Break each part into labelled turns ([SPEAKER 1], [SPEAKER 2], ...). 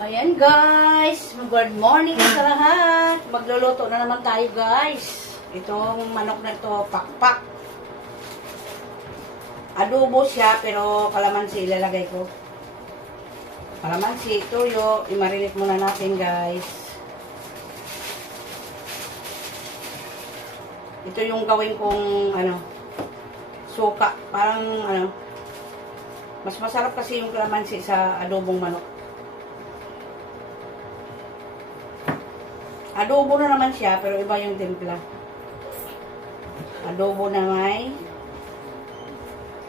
[SPEAKER 1] Ayan guys, good morning sa lahat. Magluluto na naman tayo guys. Itong manok na ito, pakpak. Adobo siya pero kalamansi ilalagay ko. Kalamansi, tuyo, imarinate muna natin guys. Ito yung gawin kong ano, suka. Parang ano, mas masarap kasi yung kalamansi sa adobong manok. Adobo na naman siya, pero iba yung timpla. Adobo na may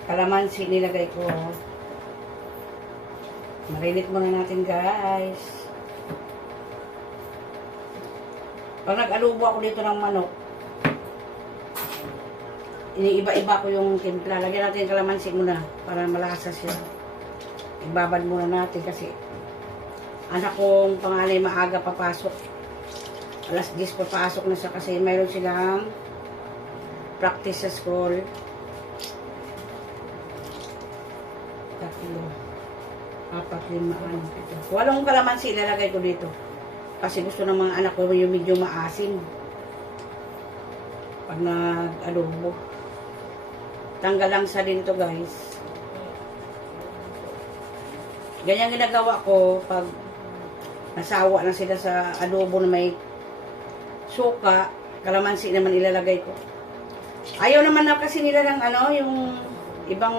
[SPEAKER 1] kalamansi nilagay ko. Marinit muna natin, guys. Pag nag-adobo ako dito ng manok, iniiba-iba ko yung timpla. Lagyan natin yung kalamansi muna para malasa siya. Ibabad muna natin kasi anak kong pangalay maaga papasok alas 10 papasok na siya kasi mayroon silang practice sa school. Tatlo. Apat, lima, ano. Walong kalamansi ilalagay ko dito. Kasi gusto ng mga anak ko yung medyo maasim. Pag nag-adobo. Tanggal lang sa din to guys. Ganyan ginagawa ko pag nasawa na sila sa adobo na may suka, kalamansi naman ilalagay ko. Ayaw naman na kasi nila ng ano, yung ibang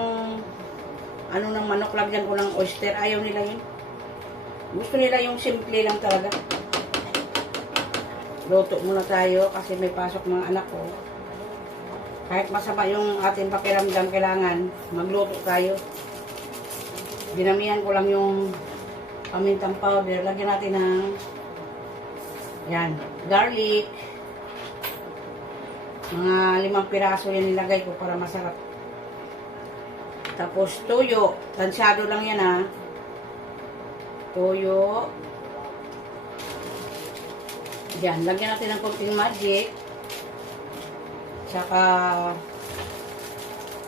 [SPEAKER 1] ano ng manok, lagyan ko ng oyster. Ayaw nila yun. Gusto nila yung simple lang talaga. Luto muna tayo kasi may pasok mga anak ko. Kahit masama yung ating pakiramdam, kailangan magluto tayo. Dinamihan ko lang yung pamintang powder. Lagyan natin ng yan, garlic. Mga limang piraso yan nilagay ko para masarap. Tapos tuyo. Tansyado lang yan ha. Tuyo. Yan, lagyan natin ng konting magic. Tsaka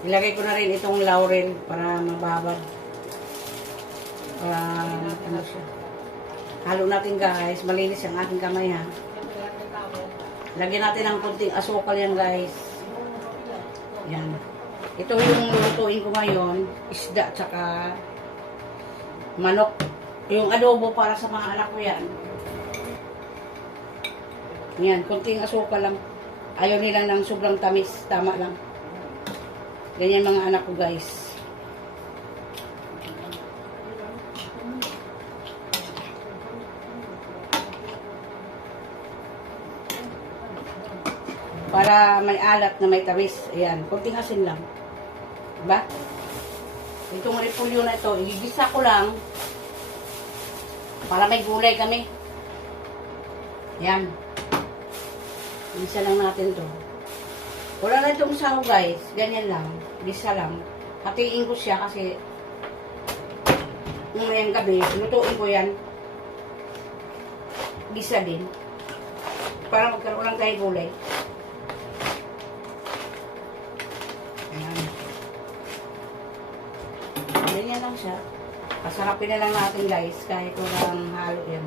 [SPEAKER 1] ilagay ko na rin itong laurel para mababad. Para ano siya. Halo natin guys. Malinis ang aking kamay ha. Lagyan natin ng kunting asukal yan guys. Yan. Ito yung lutuin ko ngayon. Isda tsaka manok. Yung adobo para sa mga anak ko yan. Yan. Kunting asukal lang. Ayaw nila ng sobrang tamis. Tama lang. Ganyan mga anak ko guys. Para may alat na may tamis. Ayan, konting asin lang. Diba? Itong repolyo na ito, igigisa ko lang para may gulay kami. Ayan. Gisa lang natin to. Wala na itong saho guys. Ganyan lang. Gisa lang. Hatiin ko siya kasi nung ngayong gabi, lutuin ko yan. Gisa din. Para magkaroon lang tayo gulay. Lang siya. Pasarapin na lang natin guys kahit walang halo yan.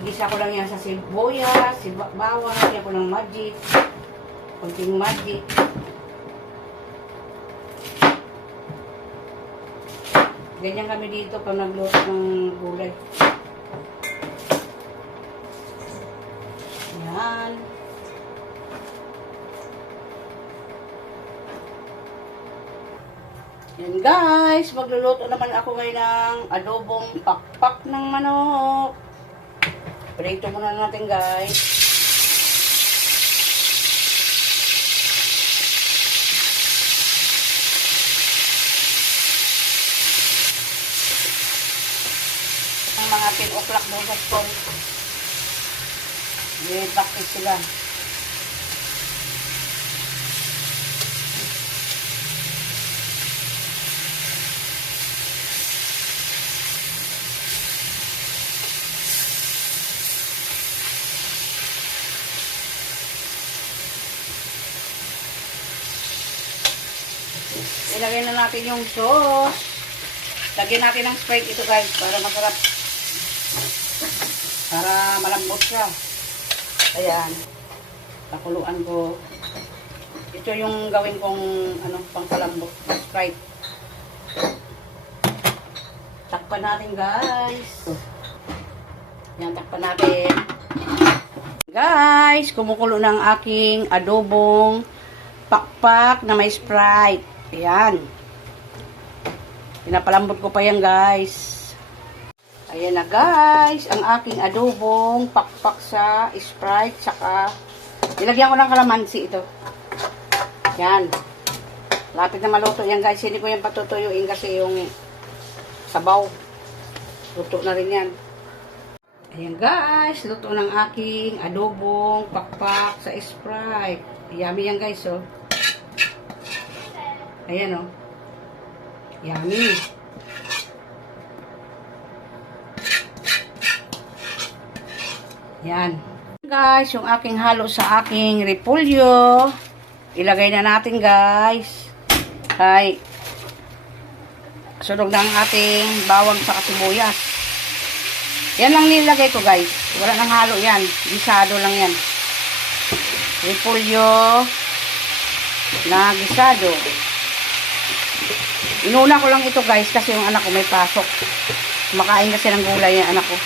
[SPEAKER 1] Igisa ko lang yan sa sibuyas, bawang, lagyan ko ng magic, konting magic. Ganyan kami dito pag nagluto ng gulay. Yan. Yan guys, magluluto naman ako ngayon ng adobong pakpak ng manok. Prito muna natin guys. Ang mga 10 o'clock doon sa school. May practice sila. Ilagay na natin yung sauce. Lagyan natin ng Sprite ito guys para masarap. Para malambot siya. Ayan. Pakuluan ko. Ito yung gawin kong ano, pangpalambot. Sprite. Takpan natin guys. Ayan, takpan natin. Guys, kumukulo ng aking adobong pakpak na may Sprite. Ayan. Pinapalambot ko pa yan guys. Ayan na guys, ang aking adobong pakpak sa Sprite. Tsaka, nilagyan ko ng kalamansi ito. Yan. Lapit na maluto yan guys. Hindi ko yan patutuyuin kasi yung sabaw. Luto na rin yan. Ayan guys, luto ng aking adobong pakpak sa Sprite. Yummy yan guys oh. Ayan oh. Yummy. Yan. Guys, yung aking halo sa aking repolyo. Ilagay na natin guys. Ay, sunog ng ating bawang sa kasibuyas. Yan lang nilagay ko guys. Wala nang halo yan. Gisado lang yan. Repolyo na gisado. Inuna ko lang ito guys kasi yung anak ko may pasok. Makain kasi ng gulay yung anak ko.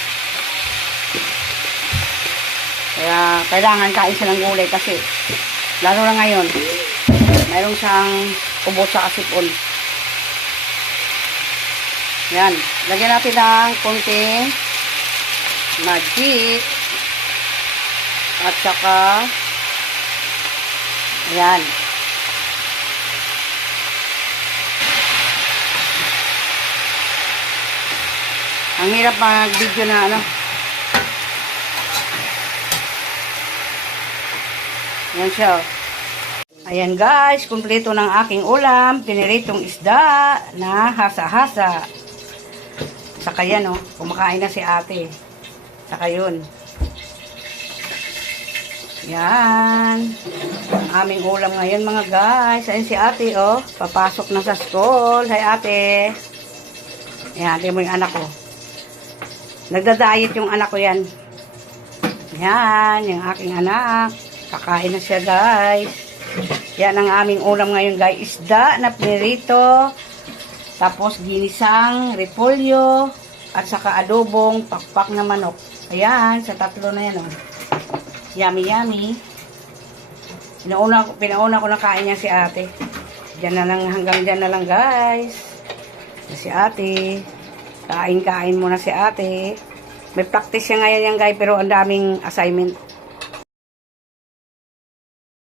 [SPEAKER 1] Kaya kailangan kain siya ng gulay kasi lalo na ngayon mayroon siyang ubos sa asipon. Yan. Lagyan natin ng konting magic at saka ayan. Ang hirap mag-video na ano. Yan siya. oh. Ayan guys, kumpleto ng aking ulam. Piniritong isda na hasa-hasa. Saka yan oh, kumakain na si ate. Saka yun. Yan. Ang aming ulam ngayon mga guys. Ayan si ate oh. Papasok na sa school. Hi ate. Yan, ate mo yung anak ko. Nagda-diet yung anak ko yan. Yan, yung aking anak. Kakain na siya guys. Yan ang aming ulam ngayon guys. Isda na pinirito. Tapos ginisang repolyo. At saka adobong pakpak na manok. Ayan, sa tatlo na yan oh. Yummy, yummy. Pinauna, pinauna ko na kain niya si ate. Diyan na lang, hanggang diyan na lang guys. Si ate. Kain-kain muna si ate. May practice siya ngayon yan guys, pero ang daming assignment.